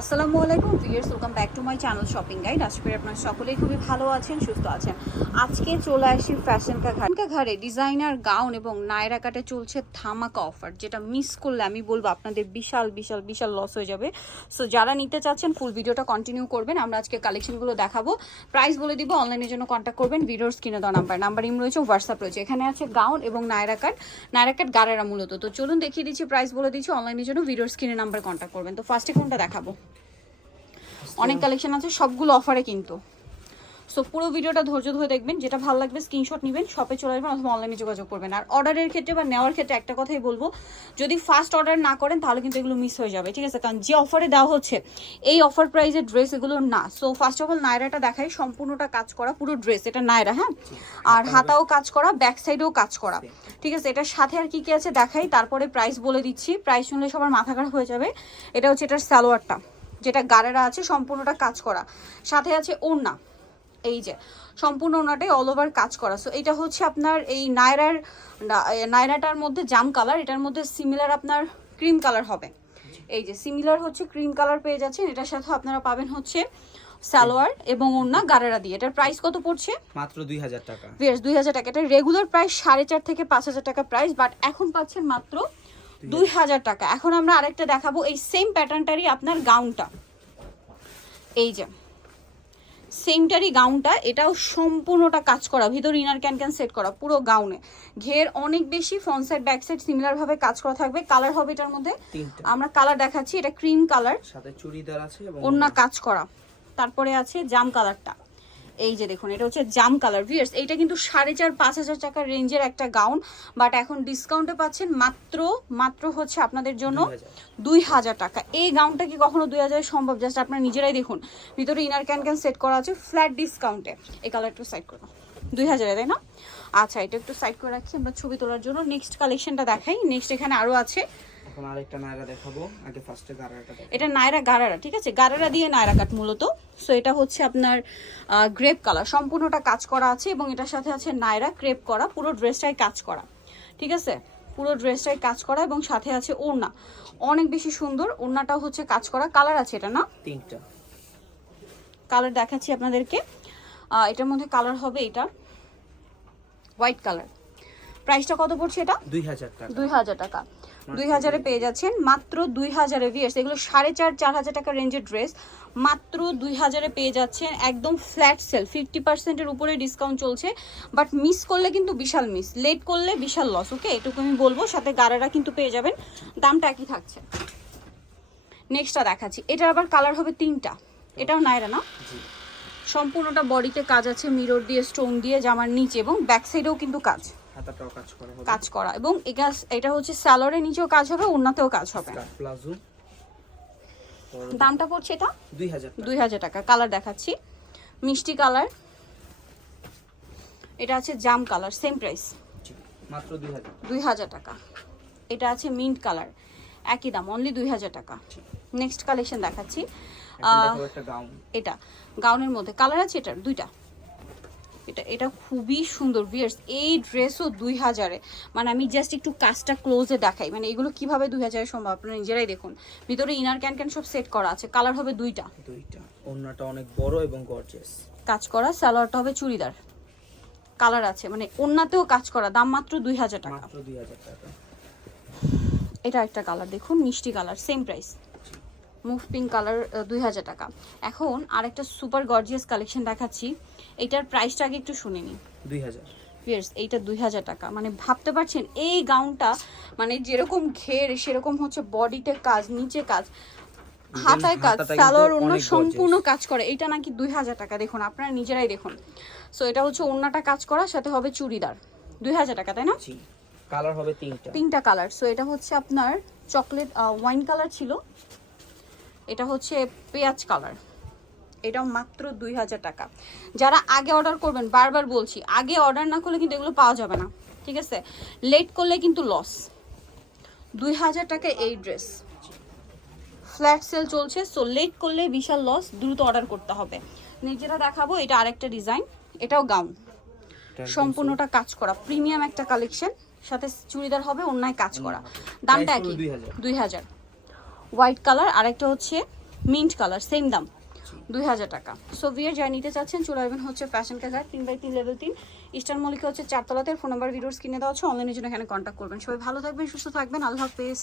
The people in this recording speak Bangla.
আসসালামু আলাইকুম viewers welcome back to my channel shopping guide. আশা করি আপনারা সকলেই খুবই ভালো আছেন, সুস্থ আছেন। আজকে চলে আসি ফ্যাশন কা ঘাট কা ঘাড়ে ডিজাইনার গাউন এবং নায়রা কাটে চলছে ধামাকা অফার যেটা মিস করলে আমি বলব আপনাদের বিশাল বিশাল বিশাল লস হয়ে যাবে। সো যারা নিতে চাচ্ছেন ফুল ভিডিওটা কন্টিনিউ করবেন। আমরা আজকে কালেকশনগুলো দেখাবো। প্রাইস বলে দিব অনলাইনের জন্য কন্ট্যাক্ট করবেন। ভিডিওর স্ক্রিনে দেওয়া নাম্বার নাম্বার ইম রয়েছে হোয়াটসঅ্যাপ রয়েছে। এখানে আছে গাউন এবং নায়রা কাট নায়রা কাট গাড়েরা মূলত। তো চলুন দেখিয়ে দিচ্ছি প্রাইস বলে দিচ্ছি অনলাইনের জন্য ভিডিওর স্ক্রিনে নাম্বার কন্ট্যাক্ট করবেন। তো ফার্স্টে কোনটা দেখাবো? অনেক কালেকশন আছে, সবগুলো অফারে কিন্তু। সো পুরো ভিডিওটা ধৈর্য ধরে দেখবেন, যেটা ভালো লাগবে স্ক্রিনশট নেবেন শপে চলে আসবেন অথবা অনলাইনে যোগাযোগ করবেন। আর অর্ডারের ক্ষেত্রে বা নেওয়ার ক্ষেত্রে একটা কথাই বলব, যদি ফার্স্ট অর্ডার না করেন, তাহলে কিন্তু এগুলো মিস হয়ে যাবে, ঠিক আছে? কারণ যে অফারে দেওয়া হচ্ছে, এই অফার প্রাইসের ড্রেস এগুলো না। সো ফার্স্ট অফ অল নায়রাটা দেখাই, সম্পূর্ণটা কাজ করা, পুরো ড্রেস এটা নায়রা হ্যাঁ? আর হাতাও কাজ করা ব্যাক সাইডেও কাজ করা, ঠিক আছে? এটার সাথে আর কি কি আছে দেখাই, তারপরে প্রাইস বলে দিচ্ছি। প্রাইস শুনলে সবার মাথা খারাপ হয়ে যাবে। এটা হচ্ছে এটার সালোয়ারটা। যেটা গাড়েরা আছে সম্পূর্ণটা কাজ করা। সাথে আছে ওড়না। এই যে সম্পূর্ণ ওনাটাই অল ওভার কাজ করা। সো এটা হচ্ছে আপনার এই নায়রার নায়রাটার মধ্যে জাম কালার এটার মধ্যে সিমিলার আপনার ক্রিম কালার হবে। এই যে সিমিলার হচ্ছে ক্রিম কালার পেয়ে যাচ্ছেন। এটার সাথে আপনারা পাবেন হচ্ছে সালোয়ার এবং ওড়না গাড়েরা দিয়ে। এটার প্রাইস কত পড়ছে? মাত্র দুই হাজার টাকা। ভিয়ার্স দুই হাজার টাকা। এটা রেগুলার প্রাইস সাড়ে চার থেকে পাঁচ হাজার টাকা প্রাইস বাট এখন পাচ্ছেন মাত্র দুই হাজার টাকা। এখন আমরা আরেকটা দেখাবো এই সেম প্যাটার্নটারই আপনার গাউনটা এই যে সেমটারই গাউনটা এটাও সম্পূর্ণটা কাজ করা ভিতর ইনার ক্যান ক্যান সেট করা পুরো গাউনে ঘের অনেক বেশি front side back side similar ভাবে কাজ করা থাকবে। কালার হবে এটার মধ্যে। আমরা কালার দেখাচ্ছি এটা ক্রিম কালার সাথে চুড়িদার আছে এবং ওড়না কাজ করা। তারপরে আছে জাম কালারটা এই যে দেখুন এটা হচ্ছে জাম কালার ভিয়ার্স এইটা কিন্তু সাড়ে চার পাঁচ হাজার টাকার রেঞ্জের একটা গাউন বাট এখন ডিসকাউন্টে পাচ্ছেন মাত্র মাত্র হচ্ছে আপনাদের জন্য দুই হাজার। টাকা। এই গাউনটা কি কখনো দুই হাজারে সম্ভব? জাস্ট আপনারা নিজেরাই দেখুন। ভিতরে ইনার ক্যান ক্যান সেট করা আছে ফ্ল্যাট ডিসকাউন্টে এই কালারটা সাইড করো। দুই হাজারে তাই না? আচ্ছা এটা একটু সাইড করে রাখি আমরা ছবি তোলার জন্য। নেক্সট কালেকশনটা দেখাই। নেক্সট এখানে আরও আছে। এখন আরেকটা নায়রা দেখাবো। আগে ফার্স্টে দেখাবো। এটা নায়রা গারারা ঠিক আছে? গারারা দিয়ে নায়রা কাট মূলত। সো এটা হচ্ছে আপনার গ্রেপ কালার সম্পূর্ণটা কাজ করা আছে এবং এটার সাথে আছে নায়রা ক্রেপ করা পুরো ড্রেসটাই কাজ করা। ঠিক আছে? পুরো ড্রেসটাই কাজ করা এবং সাথে আছে ওড়না। অনেক বেশি সুন্দর। ওড়নাটাও হচ্ছে কাজ করা। কালার আছে এটা না? তিনটা। কালার দেখাচ্ছি আপনাদেরকে। এটার মধ্যে কালার হবে এটা। হোয়াইট কালার প্রাইসটা কত পড়ছে এটা? দুই হাজার টাকা। দুই হাজার টাকা। দুই হাজারে পেয়ে যাচ্ছেন। মাত্র দুই হাজারে ভিয়ার্স এগুলো সাড়ে চার চার হাজার টাকা রেঞ্জের ড্রেস মাত্র দুই হাজারে পেয়ে যাচ্ছেন একদম ফ্ল্যাট সেল ফিফটি পার্সেন্টের উপরে ডিসকাউন্ট চলছে। বাট মিস করলে কিন্তু বিশাল মিস লেট করলে বিশাল লস ওকে এটুকু আমি বলব সাথে গাড়ারা কিন্তু পেয়ে যাবেন। দামটা একই থাকছে। নেক্সটটা দেখাচ্ছি। এটার আবার কালার হবে তিনটা। এটাও নায়রা না? সম্পূর্ণটা বডিতে কাজ আছে মিরর দিয়ে স্টোন দিয়ে জামার নিচে এবং ব্যাক সাইডেও কিন্তু কাজ। হাতাটাও কাজ করা হবে। কাজ করা। এবং এটা এটা হচ্ছে স্যালোয়ারের নিচেও কাজ হবে ওড়নাতেও কাজ হবে। প্লাজো দামটা পড়ছে এটা? দুই হাজার টাকা। কালার দেখাচ্ছি। মিষ্টি কালার। এটা আছে জাম কালার সেম প্রাইস মাত্র দুই হাজার দুই হাজার টাকা। এটা আছে মিন্ট কালার। একই দাম অনলি দুই হাজার টাকা। নেক্সট কালেকশন দেখাচ্ছি। এটা। গাউনের মধ্যে। কালার আছে এটার? দুইটা। এটা এটা খুবই সুন্দর ভিয়ার্স এই ড্রেসও দুই হাজারে। মানে আমি জাস্ট একটু কাজটা ক্লোজে দেখাই। মানে এগুলো কীভাবে দুই হাজারে সম্ভব? আপনারা নিজেরাই দেখুন। ভিতরে ইনার ক্যান ক্যান সব সেট করা আছে। কালার হবে দুইটা। দুইটা। অনেক বড় এবং গর্জিয়াস কাজ করা। সালোয়ারটা হবে চুড়িদার। কালার আছে। মানে ওন্নাতেও কাজ করা। দাম মাত্র দুই হাজার টাকা। মাত্র দুই হাজার টাকা। এটা একটা কালার দেখুন মিষ্টি colour same price mauve pink colour দুই হাজার টাকা। এখন আরেকটা সুপার গর্জিয়াস কালেকশন দেখাচ্ছি। এটার প্রাইসটা আগে একটু শুনে নিই। দুই হাজার। ফিয়ার্স এইটা দুই হাজার টাকা। মানে ভাবতে পারছেন এই গাউনটা মানে যেরকম ঘের সেরকম হচ্ছে বডিতে কাজ নিচে কাজ হাতায় কাজ সালোয়ার অন্য সম্পূর্ণ কাজ করে। এটা নাকি দুই হাজার টাকা দেখুন আপনারা নিজেরাই দেখুন। সো এটা হচ্ছে অন্যটা কাজ করা সাথে হবে চুড়িদার। দুই হাজার টাকা তাই না? কালার হবে তিনটা। তিনটা কালার সো এটা হচ্ছে আপনার চকলেট ওয়াইন কালার ছিল। এটা হচ্ছে পেঁয়াজ কালার। এটাও মাত্র দুই হাজার টাকা। যারা আগে অর্ডার করবেন বারবার বলছি আগে অর্ডার না করলে কিন্তু এগুলো পাওয়া যাবে না। ঠিক আছে? লেট করলে কিন্তু লস দুই হাজার টাকা এই ড্রেস ফ্ল্যাট সেল চলছে সো লেট করলে বিশাল লস দ্রুত অর্ডার করতে হবে। নিজেরা দেখাবো এটা আরেকটা ডিজাইন এটাও গাউন সম্পূর্ণটা কাজ করা। প্রিমিয়াম একটা কালেকশন সাথে চুড়িদার হবে অন্যায় কাজ করা। দামটা 2000 দুই হাজার। হোয়াইট কালার আর একটা হচ্ছে মিন্ট কালার সেম দাম, দুই হাজার টাকা। সো ভিয়ার যা নিতে চাচ্ছেন চলে আসবেন হচ্ছে ফ্যাশন কাজার তিন বাই তিন লেভেল তিন। ইস্টার মলিকে হচ্ছে চারতলাতে ফোন নাম্বার ভিডিওস কিনে দেওয়া হচ্ছে অনলাইনের জন্য এখানে কন্ট্যাক্ট করবেন। সবাই ভালো থাকবেন, সুস্থ থাকবেন, আল্লাহ হাফেজ।